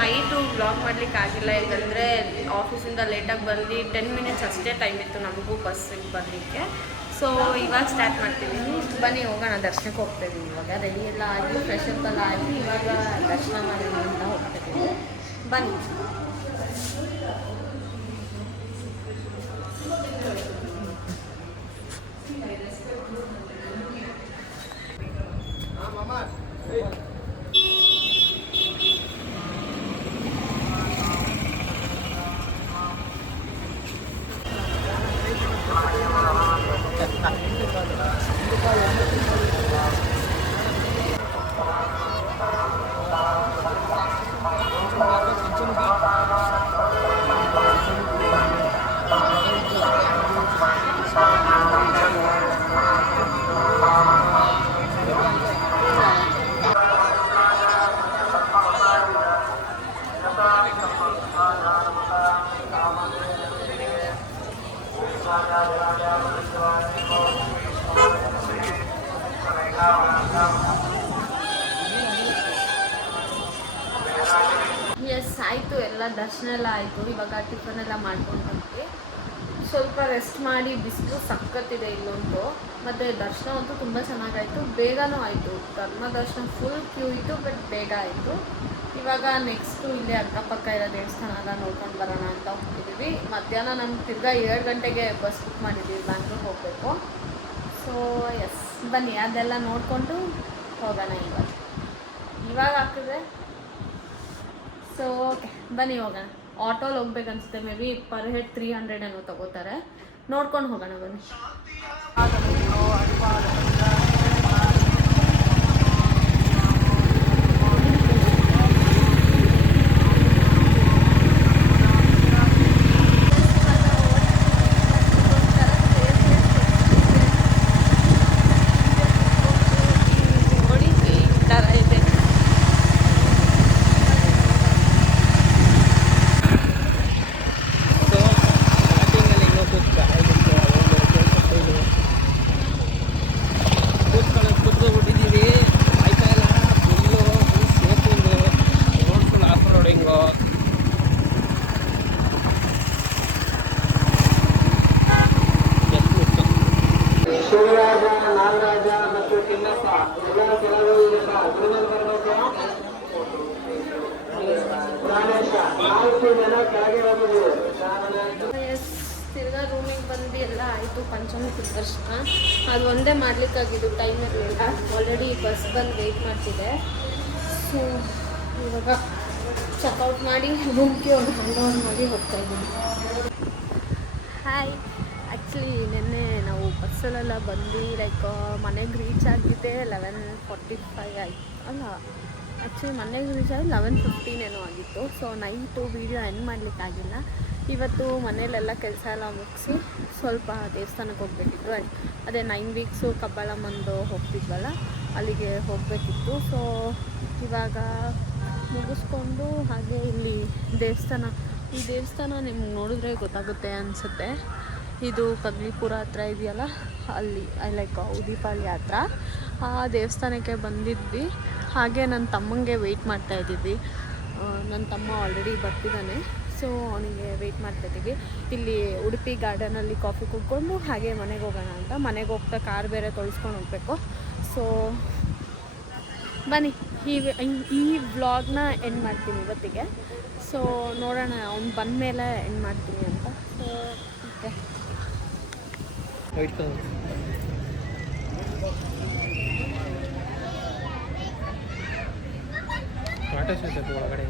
Night blog ಮಾಡ್ಲಿಕ್ಕೆ ಆಗಿಲ್ಲ ಯಾಕಂದರೆ ಆಫೀಸಿಂದ ಲೇಟಾಗಿ ಬಂದು ಟೆನ್ ಮಿನಿಟ್ಸ್ ಅಷ್ಟೇ ಟೈಮ್ ಇತ್ತು ನಮಗೂ ಬಸ್ಸಿಗೆ ಬರಲಿಕ್ಕೆ. ಸೊ ಇವಾಗ ಸ್ಟಾರ್ಟ್ ಮಾಡ್ತೀನಿ ಬನ್ನಿ ಹೋಗೋಣ ದರ್ಶನಕ್ಕೆ ಹೋಗ್ತಾಯಿದ್ದೀನಿ ಇವಾಗ. ರೆಡಿ ಎಲ್ಲ ಆಗಿ ಫ್ರೆಶ್ ಅಪ್ ಎಲ್ಲ ಆಗಿ ಇವಾಗ ದರ್ಶನ ಮಾಡೋಣ ಅಂತ ಹೋಗ್ತಾಯಿದ್ದೀನಿ ಬನ್ನಿ. ಎಸ್ ಎಲ್ಲ ದರ್ಶನ ಎಲ್ಲ ಆಯಿತು, ಇವಾಗ ಟಿಫನ್ ಎಲ್ಲ ಮಾಡ್ಕೊಂಡು ಬಂದ್ವಿ. ಸ್ವಲ್ಪ ರೆಸ್ಟ್ ಮಾಡಿ, ಬಿಸಿಲು ಸಕ್ಕತ್ತಿದೆ ಇಲ್ಲೊಂದು ಮತ್ತು ದರ್ಶನ ಅಂತೂ ತುಂಬ ಚೆನ್ನಾಗಾಯಿತು. ಬೇಗನೂ ಆಯಿತು. ಧರ್ಮ ದರ್ಶನ ಫುಲ್ ಕ್ಯೂ ಇತ್ತು ಬಟ್ ಬೇಗ ಆಯಿತು. ಇವಾಗ ನೆಕ್ಸ್ಟು ಇಲ್ಲೇ ಅಕ್ಕಪಕ್ಕ ಇರೋ ದೇವಸ್ಥಾನ ಎಲ್ಲ ನೋಡ್ಕೊಂಡು ಬರೋಣ ಅಂತ ಹೋಗ್ತಿದ್ದೀವಿ ಮಧ್ಯಾಹ್ನ ನಮ್ಗೆ ತಿರ್ಗಾ ಎರಡು ಗಂಟೆಗೆ ಬಸ್ ಬುಕ್ ಮಾಡಿದ್ದೀವಿ ಬ್ಯಾಂಗ್ಳೂರ್ ಹೋಗಬೇಕು. ಸೊ ಎಸ್ ಬನ್ನಿ, ಅದೆಲ್ಲ ನೋಡಿಕೊಂಡು ಹೋಗೋಣ ಇವಾಗ. ಇವಾಗ ಹಾಕಿದ್ರೆ ಸೊ ಓಕೆ ಬನ್ನಿ ಹೋಗೋಣ ಆಟೋಲ್ಲಿ ಹೋಗ್ಬೇಕನ್ಸುತ್ತೆ maybe per head three hundred ಏನೋ ತಗೋತಾರೆ. ನೋಡ್ಕೊಂಡು ಹೋಗೋಣ ಬನ್ನಿ ನೋಡಿ ಈ ಥರ ಇದೆ ಸೊ ಸ್ಟಾರ್ಟಿಂಗಲ್ಲಿ ಇನ್ನೂ ಕೂತ್ಕೊಳ್ಳೋದು ಕೂತ್ಕೊಳ್ಳೋದು ಕೂತ್ಕೊಬಿಟ್ಟಿದ್ದೀವಿ ಆಯ್ತಾ ಇಲ್ಲ full full ಸೇಫಿಂಗು road full off roading Shivaraja Nagaraja ಮತ್ತು ತಿಮ್ಮಪ್ಪ. ಎಲ್ಲ ಬರಬೇಕು ನಾಲ್ಕು ಜನ ಕೆಳಗೆ ಹೋಗಿದ್ದೀವಿ. ತಿರ್ಗಾ ರೂಮಿಗೆ ಬಂದು ಎಲ್ಲ ಆಯಿತು ಪಂಚಮುಖಿ ದರ್ಶನ ಅದು ಒಂದೇ ಮಾಡ್ಲಿಕ್ಕಾಗಿದ್ದು ಟೈಮ್ ಇರಲಿಲ್ಲ. ಆಲ್ರೆಡಿ ಬಸ್ ಬಂದು ವೆಯ್ಟ್ ಮಾಡ್ತಿದೆ. ಸೊ ಇವಾಗ ಚೆಕ್ಔಟ್ ಮಾಡಿ ರೂಮ್ಗೆ ಒಂದು ಹ್ಯಾಂಡ್ ಓವರ್ ಮಾಡಿ ಹೋಗ್ತಾ ಇದ್ದೀನಿ. ಹಾಯ್ ಆ್ಯಕ್ಚುಲಿ ನಿನ್ನೆ ನಾವು ಬಸ್ಸಲ್ಲೆಲ್ಲ ಬಂದು ಲೈಕ್ ಮನೆಗೆ ರೀಚ್ ಆಗಿದ್ದೆ ಲೆವೆನ್ ಫಾರ್ಟಿ ಫೈವ್ ಆಯ್ತು. ಅಲ್ಲ ಆ್ಯಕ್ಚುಲಿ ಮನೆಗೆ ರೀಚ್ ಆಗಿ ಲೆವೆನ್ ಫಿಫ್ಟೀನ್ ಏನೋ ಆಗಿತ್ತು. ಸೊ ನೈಟು ವೀಡಿಯೋ ಎಂಡ್ ಮಾಡಲಿಕ್ಕಾಗಿಲ್ಲ ಇವತ್ತು ಮನೇಲೆಲ್ಲ ಕೆಲಸ ಎಲ್ಲ ಮುಗಿಸಿ ಸ್ವಲ್ಪ ದೇವಸ್ಥಾನಕ್ಕೆ ಹೋಗ್ಬೇಕಿತ್ತು. ಆಯ್ತು ಅದೇ ನೈನ್ ವೀಕ್ಸು ಕಬ್ಬಾಳಮ್ಮಂದು ಹೋಗ್ತಿದ್ವಲ್ಲ, ಅಲ್ಲಿಗೆ ಹೋಗಬೇಕಿತ್ತು. ಸೊ ಇವಾಗ ಮುಗಿಸ್ಕೊಂಡು ಹಾಗೆ ಇಲ್ಲಿ ದೇವಸ್ಥಾನ, ಈ ದೇವಸ್ಥಾನ ನಿಮ್ಗೆ ನೋಡಿದ್ರೆ ಗೊತ್ತಾಗುತ್ತೆ ಅನಿಸುತ್ತೆ. ಇದು ಕಗ್ಲಿಪುರ ಹತ್ರ ಇದೆಯಲ್ಲ? ಅಲ್ಲಿ, ಐ ಲೈಕ್ ಉದಿಪಾಲಿ ಹತ್ರ. ಆ ದೇವಸ್ಥಾನಕ್ಕೆ ಬಂದಿದ್ವಿ. ಹಾಗೆ ನನ್ನ ತಮ್ಮಂಗೆ ವೆಯ್ಟ್ ಮಾಡ್ತಾ ಇದ್ದಿದ್ವಿ. ನನ್ನ ತಮ್ಮ ಆಲ್ರೆಡಿ ಬರ್ತಿದ್ದಾನೆ. ಸೊ ಅವನಿಗೆ ವೆಯ್ಟ್ ಮಾಡ್ತಾಯಿದ್ದೀವಿ ಇಲ್ಲಿ ಉಡುಪಿ ಗಾರ್ಡನಲ್ಲಿ ಕಾಫಿ ಕುಡ್ಕೊಂಡು ಹಾಗೆ ಮನೆಗೆ ಹೋಗೋಣ ಅಂತ. ಮನೆಗೆ ಹೋಗ್ತಾ ಕಾರ್ ಬೇರೆ ತೊಳ್ಸ್ಕೊಂಡು ಹೋಗಬೇಕು. ಸೊ ಬನ್ನಿ. ಈ ಈ ವ್ಲಾಗ್ನ ಎಂಡ್ ಮಾಡ್ತೀನಿ ಇವತ್ತಿಗೆ. ಸೊ ನೋಡೋಣ. ಅವ್ನು ಬಂದ ಮೇಲೆ ಎಂಡ್ ಮಾಡ್ತೀನಿ ಅಂತ. So okay white colour Tata shape ಒಳಗಡೆ